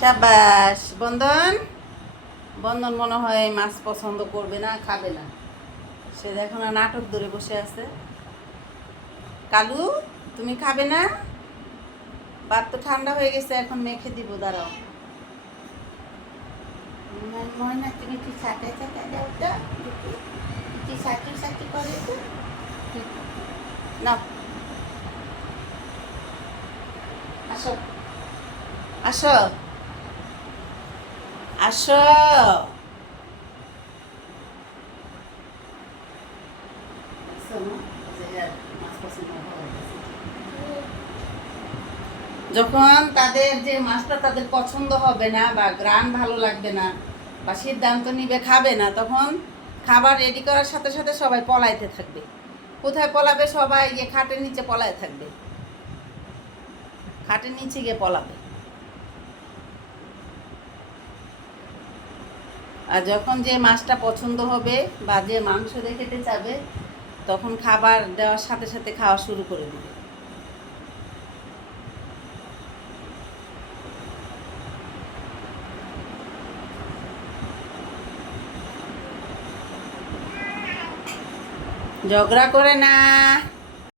সাবাস বন্ধন। বন্ধন মনে হয় মাছ পছন্দ করবে না, খাবে না। সে দেখো না, নাটক ধরে বসে আছে। কালু, তুমি খাবে না? ভাত তো ঠান্ডা হয়ে গেছে, এখন মেখে দিব, দাঁড়াও। ময়না, তুমি কি চাটা চাটা দাও তো, কি সাকি সাকি করে তো। নাও, আসো আসো আসো। যখন তাদের যে মাছটা তাদের পছন্দ হবে না বা গ্রান ভালো লাগবে না বা সিদ্ধান্ত নিবে খাবে না, তখন খাবার রেডি করার সাথে সাথে সবাই পলাইতে থাকবে। কোথায় পলাবে? সবাই গিয়ে খাটের নিচে পলায় থাকবে, খাটের নিচে গিয়ে পলাবে। আর যখন যে মাছটা পছন্দ হবে বা যে মাংস দিয়ে খেতে চাবে, তখন খাবার দেওয়ার সাথে সাথে খাওয়া শুরু করে দেবে। ঝগড়া করে না।